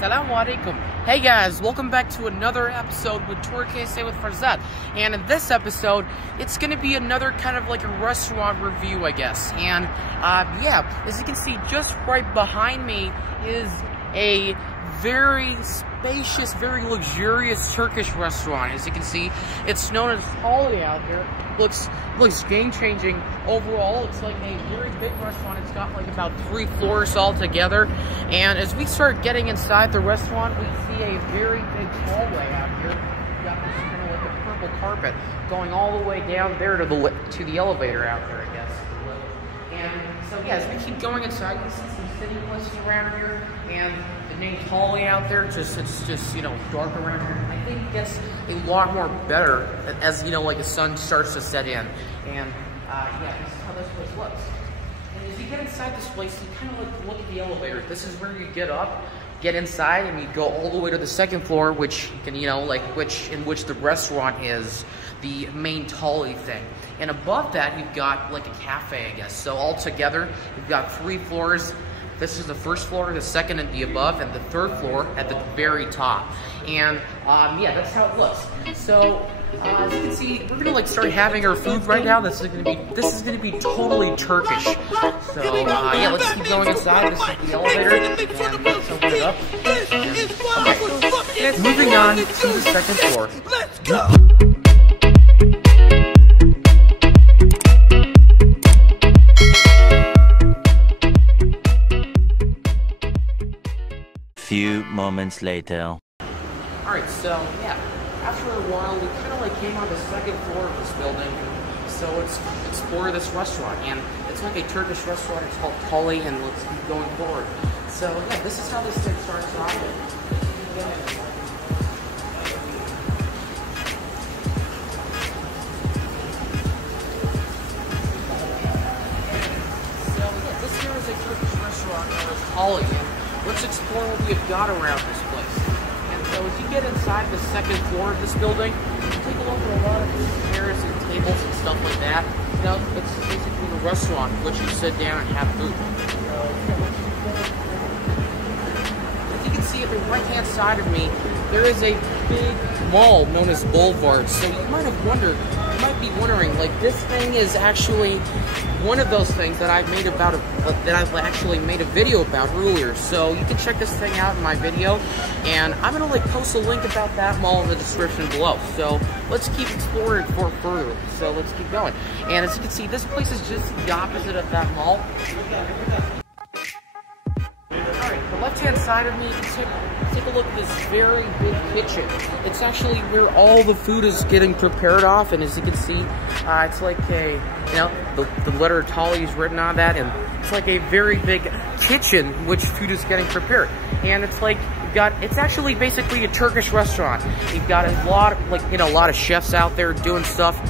Assalamu alaikum. Hey guys, welcome back to another episode with Turkish with Farzad. And in this episode, it's going to be another kind of like a restaurant review, I guess. And yeah, as you can see, just right behind me is a very spacious, very luxurious Turkish restaurant. As you can see, it's known as Tolie out here. Looks game-changing overall. It's like a very big restaurant. It's got like about 3 floors all together. And as we start getting inside the restaurant, we see a very big hallway out here. We've got this kind of like a purple carpet going all the way down there to the elevator out there, I guess. And so yeah, as we keep going inside, you can see some sitting places around here, and the main hallway out there, it's just you know, dark around here. I think it gets a lot more better as you know, like the sun starts to set in. And yeah, this is how this place looks. And as you get inside this place, you kind of like look at the elevator. This is where you get up, get inside, and you go all the way to the second floor, which can, you know, like in which the restaurant is, the main Tolie thing. And above that, you've got like a cafe, I guess. So all together, you've got 3 floors. This is the first floor, the second and the above, and the third floor at the very top. And yeah, that's how it looks. So as you can see, we're gonna like start having our food right now. This is gonna be totally Turkish. So yeah, let's keep going inside. This is the elevator, and let's open it up. Okay. Moving on to the second floor. Let's go. Few moments later. Alright, so yeah, after a while we kind of like came on the second floor of this building, so let's explore this restaurant. And it's like a Turkish restaurant. It's called Tolie, and let's keep going forward. So yeah, this is how this thing starts off. So yeah, this here is a Turkish restaurant known as Tolie. Let's explore what we've got around this place. And so as you get inside the second floor of this building, take a look at a lot of these chairs and tables and stuff like that. You know, it's basically a restaurant in which you sit down and have food. So, as you can see at the right-hand side of me, there is a big mall known as Boulevard. So you might be wondering, like, this thing is actually one of those things that I've actually made a video about earlier. So you can check this thing out in my video, and I'm gonna like post a link about that mall in the description below. So let's keep exploring further. So let's keep going. And as you can see, this place is just the opposite of that mall. Alright, the left-hand side of me, you can take a look at this very big kitchen. It's actually where all the food is getting prepared off, and as you can see, it's like a, you know, the letter Tolie is written on that, and it's like a very big kitchen which food is getting prepared. And it's like, it's actually basically a Turkish restaurant. You've got a lot of, like, you know, a lot of chefs out there doing stuff,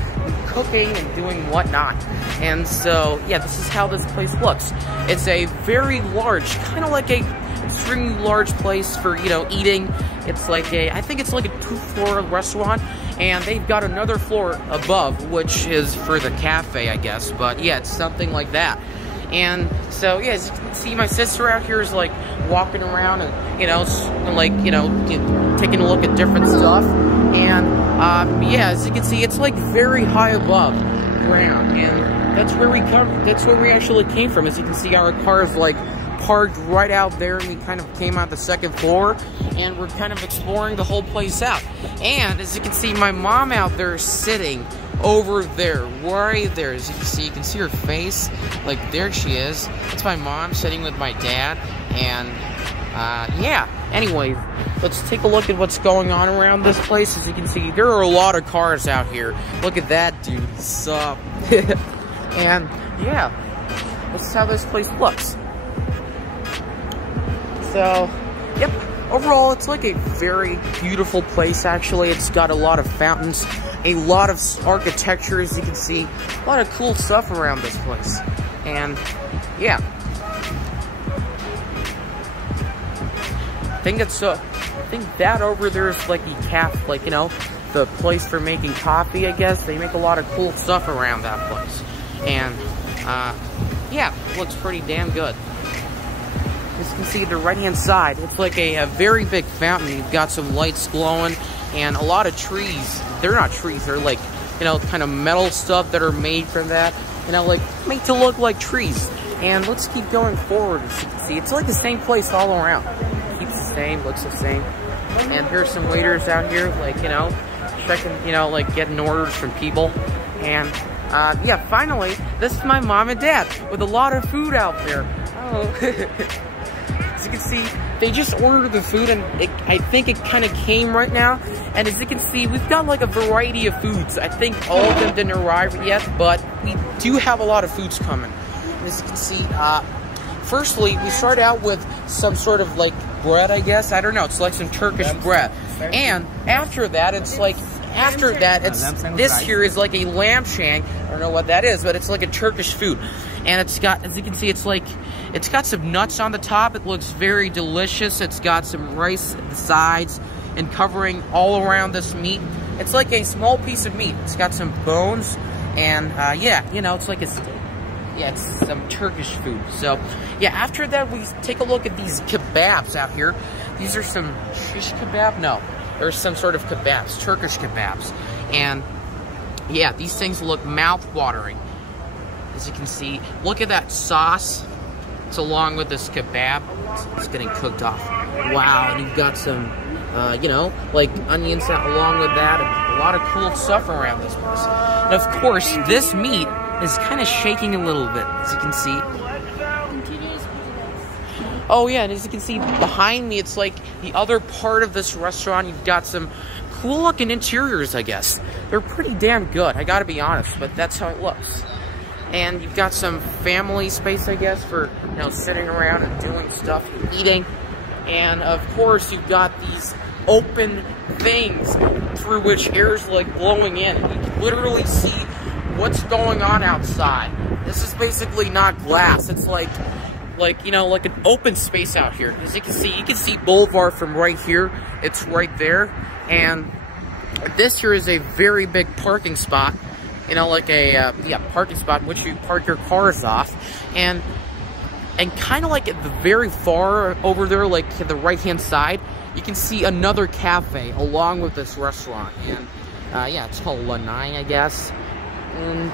cooking and doing whatnot. And so, yeah, this is how this place looks. It's a very large, kind of like a extremely large place for, you know, eating. It's like I think it's like a 2-floor restaurant, and they've got another floor above, which is for the cafe, I guess. But yeah, it's something like that. And so yeah, as you can see, my sister out here is like walking around and, you know, like, you know, taking a look at different stuff. And yeah, as you can see, it's like very high above ground, and that's where we actually came from. As you can see, our car is like parked right out there, and we kind of came out the second floor, and we're kind of exploring the whole place out. And as you can see, my mom out there is sitting over there, right there. As you can see her face, like there she is. That's my mom sitting with my dad. And yeah, anyways, let's take a look at what's going on around this place. As you can see, there are a lot of cars out here. Look at that dude, sup? And yeah, this is how this place looks. So, yep, overall, it's like a very beautiful place, actually. It's got a lot of fountains, a lot of architecture, as you can see, a lot of cool stuff around this place. And, yeah. I think that over there is like the cafe, like, you know, the place for making coffee, I guess. They make a lot of cool stuff around that place. And, yeah, it looks pretty damn good. as you can see, the right-hand side, it's like a very big fountain. You've got some lights glowing and a lot of trees. They're not trees, they're like, you know, kind of metal stuff that are made from that, you know, like made to look like trees. And let's keep going forward. As you can see, it's like the same place all around. Keeps the same, looks the same. And here's some waiters out here, like, you know, checking, you know, like getting orders from people. And yeah, finally, this is my mom and dad with a lot of food out there. Oh, as you can see, they just ordered the food, and I think it kind of came right now. And as you can see, we've got like a variety of foods. I think all of them didn't arrive yet, but we do have a lot of foods coming. As you can see, firstly, we start out with some sort of like bread, I guess. I don't know. It's like some Turkish bread. And after that, it's like, this here is like a lamb shank. I don't know what that is, but it's like a Turkish food. And it's got, as you can see, it's got some nuts on the top. It looks very delicious. It's got some rice at the sides and covering all around this meat. It's like a small piece of meat. It's got some bones, and yeah, you know, it's like a steak. Yeah, it's some Turkish food. So, yeah, after that, we take a look at these kebabs out here. These are some shish kebab? No, there's some sort of kebabs, Turkish kebabs. And, yeah, these things look mouth-watering. As you can see, look at that sauce. It's along with this kebab. It's getting cooked off. Wow, and you've got some, you know, like onions along with that. And a lot of cool stuff around this place. And, of course, this meat is kind of shaking a little bit, as you can see. Oh yeah, and as you can see behind me, it's like the other part of this restaurant. You've got some cool looking interiors, I guess. They're pretty damn good, I gotta be honest, but that's how it looks. And you've got some family space, I guess, for, you know, sitting around and doing stuff and eating. And of course, you've got these open things through which air is like blowing in, and you can literally see what's going on outside. This is basically not glass. It's like you know, like an open space out here. As you can see Boulevard from right here. It's right there. And this here is a very big parking spot. You know, like a yeah, parking spot in which you park your cars off. And kind of like at the very far over there, like to the right-hand side, you can see another cafe along with this restaurant. And yeah, it's called Lanai, I guess. And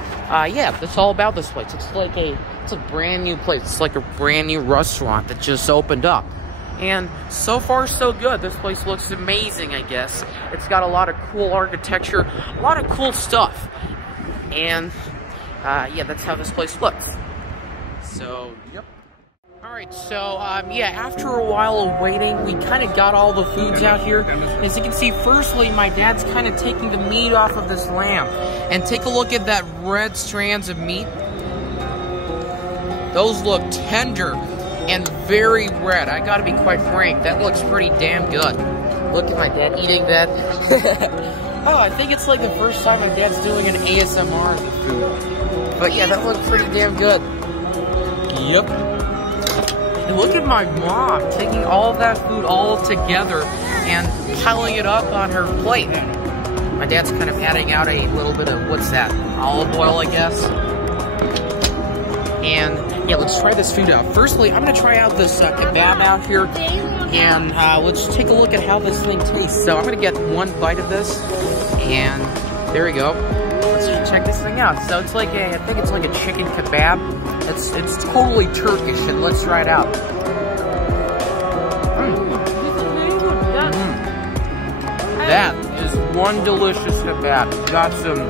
yeah, that's all about this place. It's a brand new place. It's like a brand new restaurant that just opened up. And so far, so good. This place looks amazing, I guess. It's got a lot of cool architecture, a lot of cool stuff. And yeah, that's how this place looks. So, yep. Alright, so, yeah, after a while of waiting, we kind of got all the foods out here. As you can see, firstly, my dad's kind of taking the meat off of this lamb. And take a look at that red strands of meat. Those look tender and very red. I gotta be quite frank, that looks pretty damn good. Look at my dad eating that. Oh, I think it's like the first time my dad's doing an ASMR of the food. But yeah, that looked pretty damn good. Yep. And look at my mom taking all of that food all together and piling it up on her plate. My dad's kind of adding out a little bit of, what's that, olive oil, I guess. And yeah, let's try this food out. Firstly, I'm gonna try out this kebab out here, and let's take a look at how this thing tastes. So I'm gonna get one bite of this, and there we go. Let's check this thing out. So it's like I think it's like a chicken kebab. It's totally Turkish, and let's try it out. That is one delicious kebab. Got some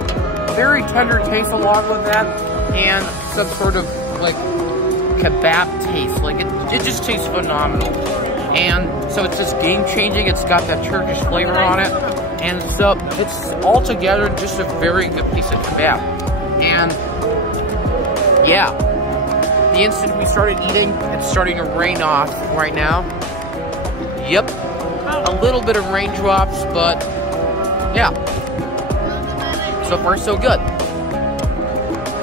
very tender taste along with that, and some sort of like kebab taste. Like it just tastes phenomenal. And so it's just game changing. It's got that Turkish flavor on it, and so it's altogether just a very good piece of kebab. And yeah, the instant we started eating, it's starting to rain off right now. Yep, a little bit of raindrops, but yeah, so far so good.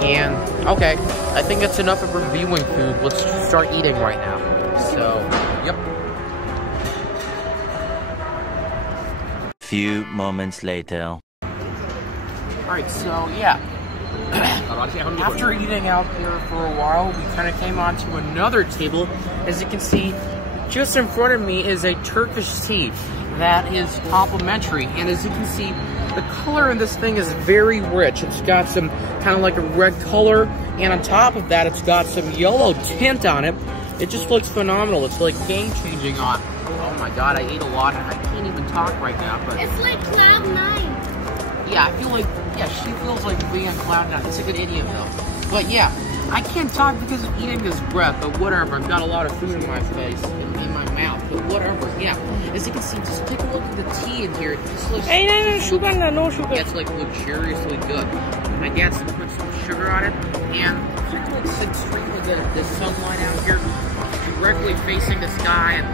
And okay, I think that's enough of reviewing food. Let's start eating right now. So, yep. Few moments later. Alright, so yeah, After eating out there for a while, we kind of came on to another table. As you can see, just in front of me is a Turkish tea that is complimentary. And as you can see, the color in this thing is very rich. It's got some kind of like a red color, and on top of that, it's got some yellow tint on it. It just looks phenomenal. It's like game-changing on. Oh my god, I ate a lot. I can't even talk right now, but it's like cloud nine. Yeah, I feel like, yeah, she feels like being on cloud nine. It's a good idiom though. But yeah, I can't talk because of eating this bread, but whatever. I've got a lot of food in my face, in my mouth, but whatever. Yeah, as you can see, just take a look at the tea in here. It just looks. Hey, no sugar, no sugar. Yeah, it's like luxuriously good. My dad put some sugar on it, and it kind of looks extremely good. The sunlight out here, directly facing the sky, and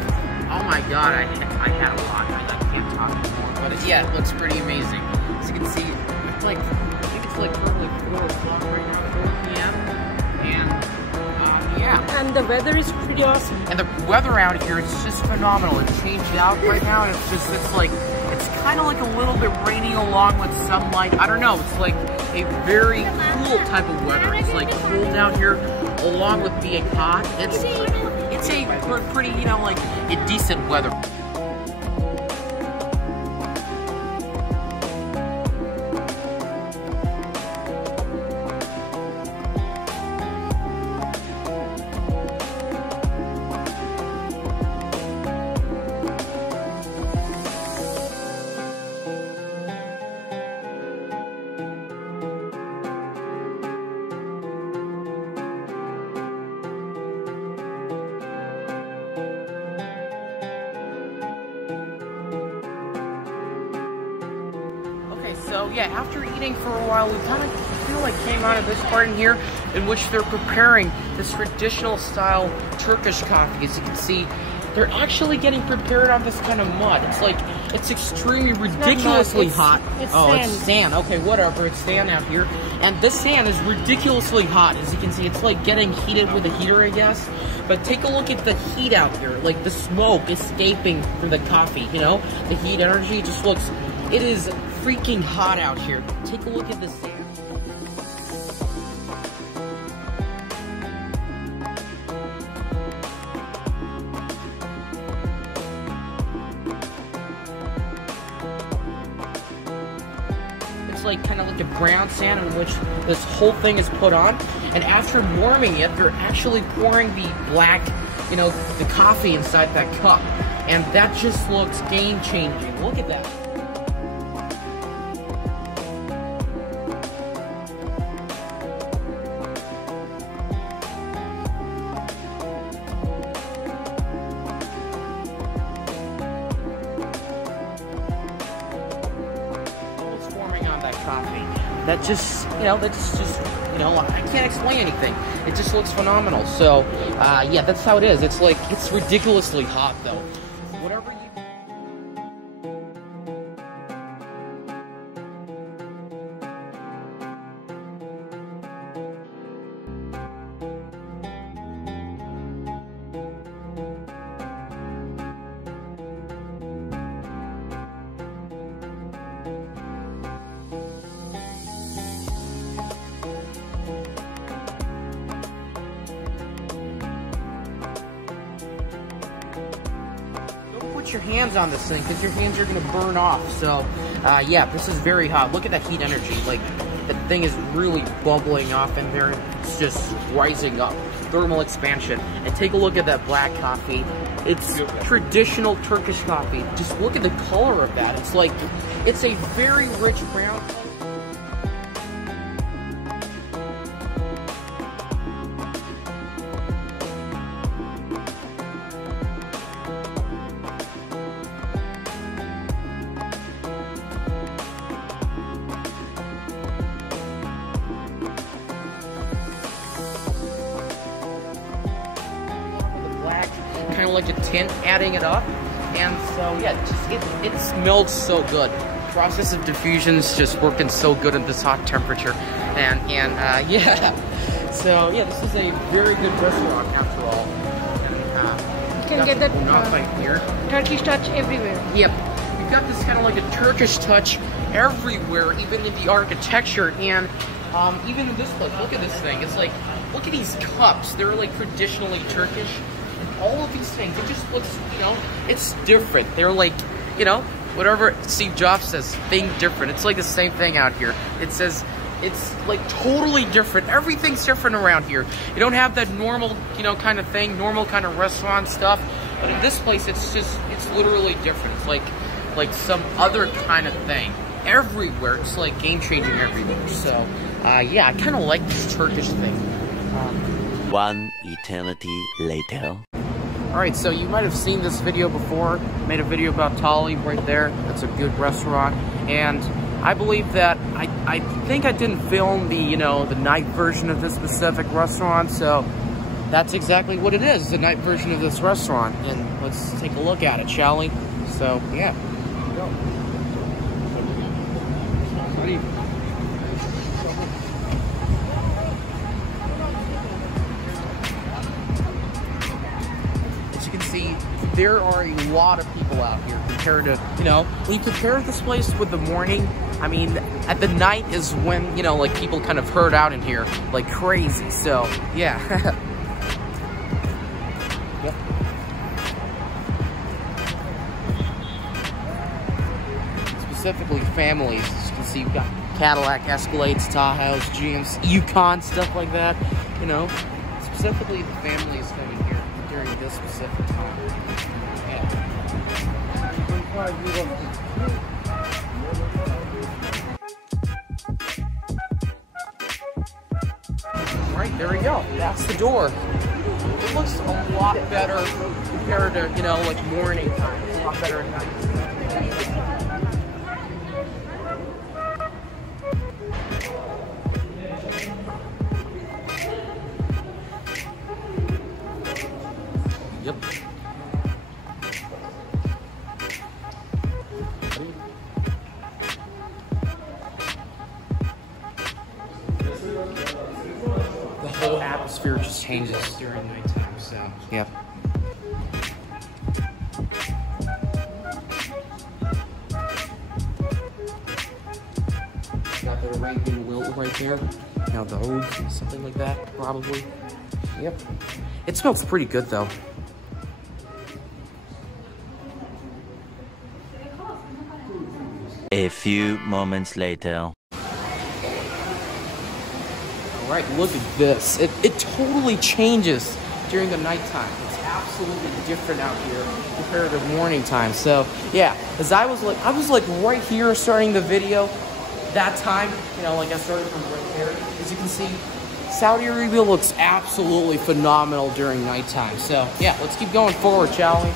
oh my god, I had a lot. I can't talk anymore, but yeah, it looks pretty amazing. As you can see, it's like, I think it's like probably 4 o'clock right now, 4 p.m. And yeah. And the weather is pretty awesome. And the weather out here is just phenomenal. It's changed out right now, and it's like, it's kind of like a little bit rainy along with sunlight. I don't know, it's like a very cool type of weather. It's like cool down here along with being hot. It's a pretty, you know, like a decent weather. So yeah, after eating for a while, we kind of feel like came out of this part in here in which they're preparing this traditional style Turkish coffee. As you can see, they're actually getting prepared on this kind of mud. It's like, it's extremely ridiculously hot. It's sand. It's sand. Okay, whatever. It's sand out here. And this sand is ridiculously hot. As you can see, it's like getting heated with a heater, I guess. But take a look at the heat out here. Like the smoke escaping from the coffee, you know? The heat energy just looks, it is freaking hot out here. Take a look at the sand. It's like kind of like a brown sand in which this whole thing is put on, and after warming it, they're actually pouring the black, you know, the coffee inside that cup, and that just looks game-changing. Look at that. Coffee. That just, you know, you know, I can't explain anything. It just looks phenomenal. So, yeah, that's how it is. It's like, it's ridiculously hot, though. Whatever you... Put your hands on this thing because your hands are going to burn off. So yeah, this is very hot. Look at that heat energy. Like, the thing is really bubbling off in there. It's just rising up. Thermal expansion. And take a look at that black coffee. It's traditional Turkish coffee. Just look at the color of that. It's like, it's a very rich brown color. Kind of like a tint, adding it up, and so yeah, it smells so good. The process of diffusion is just working so good at this hot temperature, and yeah, so yeah, this is a very good restaurant after all. And, you can get that Turkish touch everywhere. Yep, you've got this kind of like a Turkish touch everywhere, even in the architecture, and Even in this place, look at this thing. It's like, look at these cups. They're like traditionally Turkish. And all of these things, it just looks, you know, it's different. They're like, you know, whatever Steve Jobs says, think different. It's like the same thing out here. It says, it's like totally different. Everything's different around here. You don't have that normal, you know, kind of thing, normal kind of restaurant stuff. But in this place, it's just, it's literally different. It's like some other kind of thing. Everywhere, it's like game-changing everywhere. So, yeah, I kind of like this Turkish thing. One eternity later. Alright, so you might have seen this video before. Made a video about Tolie right there. That's a good restaurant. And I believe that, I think I didn't film the, you know, the night version of this specific restaurant, so that's exactly what it is, the night version of this restaurant. And let's take a look at it, shall we? So, yeah. Here we go. As you can see, there are a lot of people out here compared to, you know, when you compare this place with the morning, I mean, at the night is when, you know, like people kind of herd out in here like crazy. So, yeah. Yep. Specifically families. As you can see, you've got Cadillac, Escalades, Tahoes, GMs, Yukon, stuff like that. You know, specifically the families coming here during this specific time. Yeah. Right, there we go. That's the door. It looks a lot better compared to, you know, like morning time. It's a lot better at night. Yep. The whole atmosphere just changes during nighttime, so yeah. Got the Arabian wilt right there. Now those, something like that, probably. Yep. It smells pretty good though. A few moments later. Alright, look at this. It totally changes during the nighttime. It's absolutely different out here compared to morning time. So yeah, as I was like right here starting the video, that time, you know, like I started from right there. As you can see, Saudi Arabia looks absolutely phenomenal during nighttime. So yeah, let's keep going forward, shall we?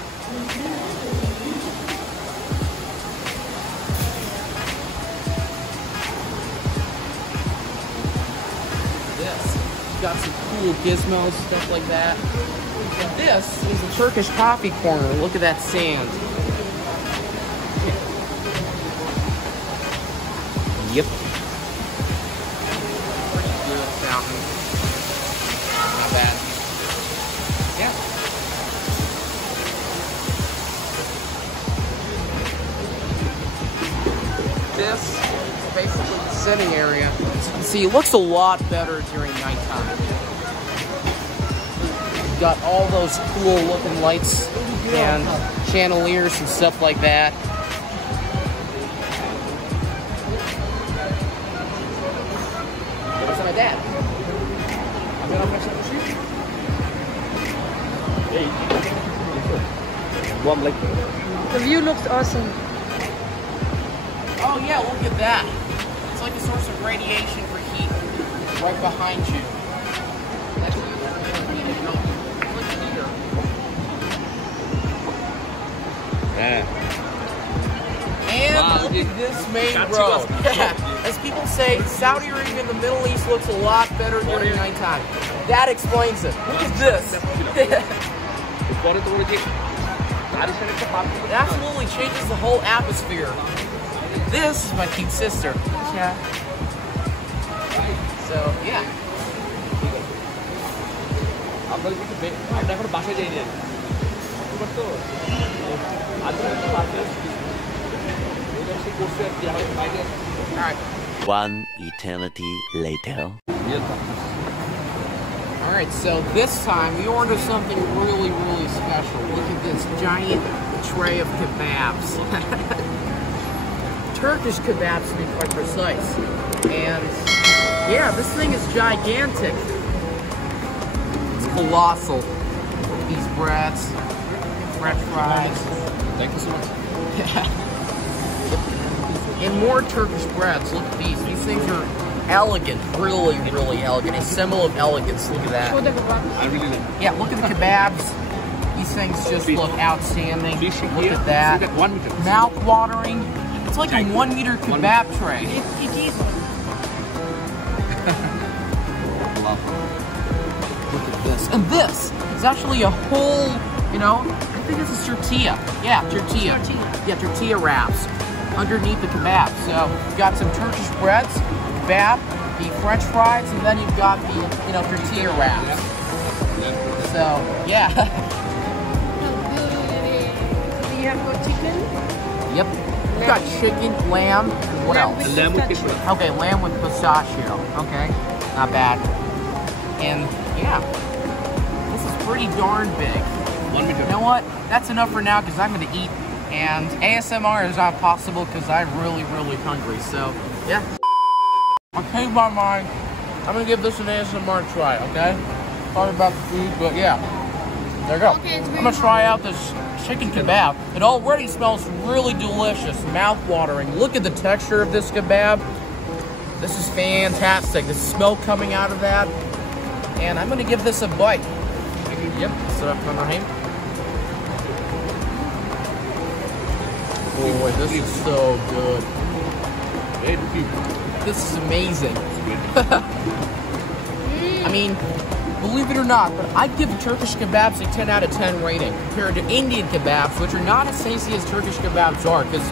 Got some cool gizmos, stuff like that. And this is a Turkish coffee corner. Look at that sand. Yep. Pretty good fountain. Not bad. Yeah. This is basically the sitting area. As you can see, it looks a lot better during nighttime. You've got all those cool looking lights and chandeliers and stuff like that. What's my dad? The view looks awesome. Oh yeah, look at that. It's like a source of radiation for heat right behind you. That's look here. Yeah. And wow, look at this main road. Yeah. As people say, Saudi Arabia in the Middle East looks a lot better during nighttime. That explains it. Look at this. It absolutely changes the whole atmosphere. This is my cute sister. Yeah. So, yeah. Alright. One eternity later. Alright, so this time we ordered something really, really special. Look at this giant tray of kebabs. Turkish kebabs to be quite precise. And yeah, this thing is gigantic. It's colossal. These breads, French fries. Thank you so much. And more Turkish breads. Look at these. These things are elegant. Really, really elegant. A symbol of elegance. Look at that. I really like it. Yeah, look at the kebabs. These things just look outstanding. Look at that. Look at 1 meter. Mouth watering. It's like a 1 meter kebab tray. It is. Look at this. And this is actually a whole, you know, I think this is tortilla. Yeah, tortilla. Yeah, tortilla wraps underneath the kebab. So you've got some Turkish breads, kebab, the French fries, and then you've got the, you know, tortilla wraps. So, yeah. Do you have got chicken? Yep. We've got chicken, lamb, and what else? with Lamb with pistachio. pistachio. Okay, lamb with pistachio. Okay, not bad. And yeah, this is pretty darn big. 1 meter. You know what? That's enough for now because I'm going to eat. And ASMR is not possible because I'm really, really hungry. So, yeah. I'll change my mind. I'm going to give this an ASMR try, okay? Sorry about the food, but yeah. There you go. Okay, it's I'm going to try out this chicken kebab. It already smells really delicious, mouth-watering. Look at the texture of this kebab. This is fantastic. The smoke coming out of that. And I'm going to give this a bite. Yep. Boy, this is so good. This is amazing. I mean, believe it or not, but I'd give Turkish kebabs a 10 out of 10 rating compared to Indian kebabs, which are not as tasty as Turkish kebabs are, because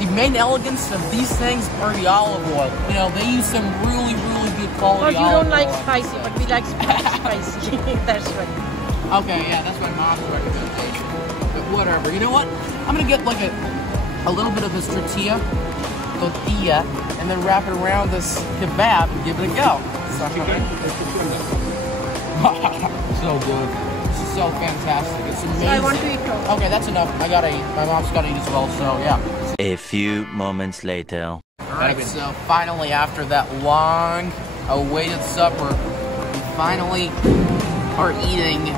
the main elegance of these things are the olive oil. You know, they use some really, really good quality But you olive don't like oil. spicy, but we like spicy. That's right. Okay, yeah, that's my mom's recommendation. But whatever. You know what? I'm gonna get like a little bit of this tortilla, and then wrap it around this kebab and give it a go. So good. This is so fantastic. It's amazing. So I want to eat now. Okay, that's enough. I gotta eat. My mom's gotta eat as well. So yeah. A few moments later. All right. So finally, after that long-awaited supper, we finally are eating.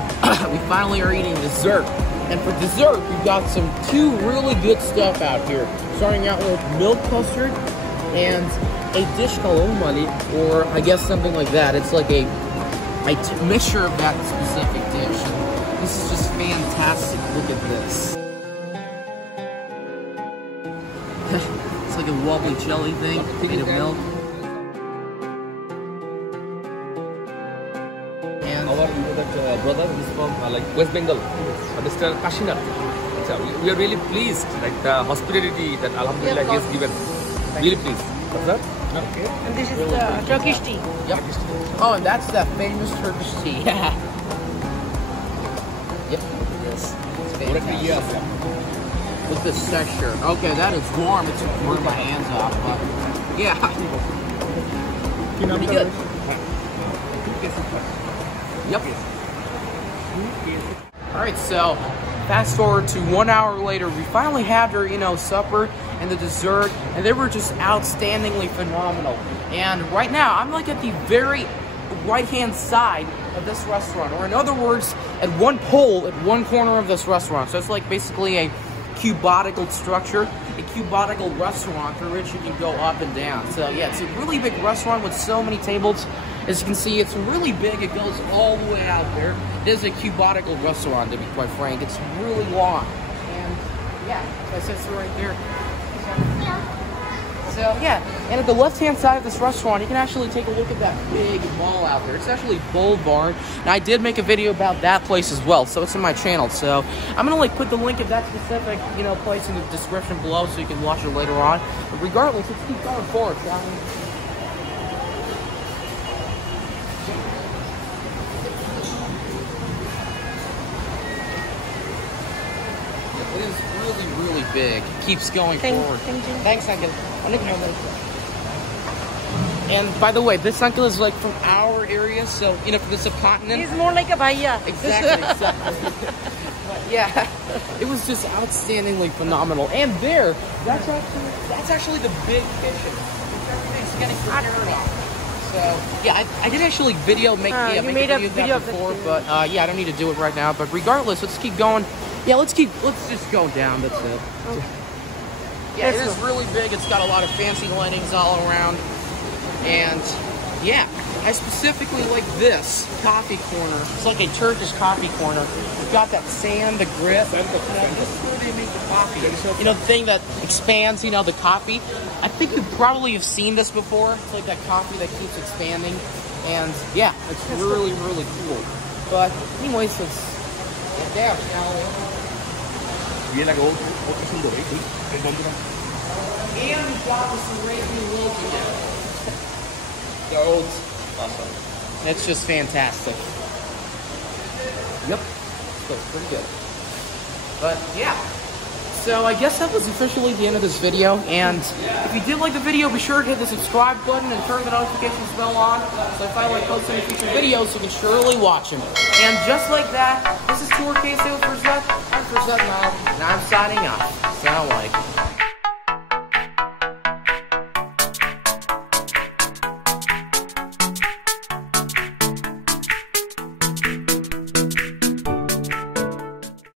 We finally are eating dessert. And for dessert, we've got two really good stuff out here. Starting out with milk custard and a dish called umali, or I guess something like that. It's like a mixture of that specific dish. And this is just fantastic. Look at this. It's like a wobbly jelly thing made of milk. Our brother is from West Bengal, Mr. Kashina. So we are really pleased, like the hospitality that Alhamdulillah he has given. Really pleased. What's that? Okay. And this is Turkish tea. Yep. Oh, and that's that famous Turkish tea. Yeah. Yep. This. It's fantastic. With this texture. Okay, that is warm. It took to burn my hands off, but yeah. Pretty good. Yep. Alright, so fast forward to 1 hour later, we finally had our, you know, supper and the dessert, and they were just outstandingly phenomenal. And right now, I'm like at the very right-hand side of this restaurant, or in other words, at one pole, at one corner of this restaurant. So it's like basically a cubodical structure, a cubodical restaurant for which you can go up and down. So yeah, it's a really big restaurant with so many tables. As you can see, it's really big. It goes all the way out there. It is a cubodical restaurant, to be quite frank. It's really long. And yeah, that says right there. So yeah, and at the left-hand side of this restaurant, you can actually take a look at that big mall out there. It's actually Bull Barn, and I did make a video about that place as well, so it's in my channel. So I'm gonna like put the link of that specific, you know, place in the description below, so you can watch it later on. But regardless, let's keep going forward, shall we? It is really, really big. It keeps going forward. Thank you. Thanks, Uncle. And by the way, this uncle is like from our area, so you know, from the subcontinent. He's more like a bhaiya. Exactly. Yeah, it was just outstandingly phenomenal. And there, that's actually the big kitchen. Everything's getting prepared off. So yeah, I did actually make a video of that before, but yeah, I don't need to do it right now. But regardless, let's keep going. Yeah, let's just go down. That's it. Okay. Yeah, it is really big. It's got a lot of fancy lightings all around, and yeah, I specifically like this coffee corner. It's like a Turkish coffee corner. You've got that sand, the grip. This is where they make the coffee. You know, the thing that expands, you know, the coffee. I think you probably have seen this before. It's like that coffee that keeps expanding. And yeah, it's really, really cool. But anyways, let's get down, shall we? And we've got this Arabian loaf again. Awesome. It's just fantastic. Yep. So pretty good. But yeah. So I guess that was officially the end of this video. And if you did like the video, be sure to hit the subscribe button and turn the notifications bell on. So if I post any future videos, you can surely watch them. And just like that, this is Turkish Coffee with Farzad. I'm Farzad now, and I'm signing off. Assalamu alaikum.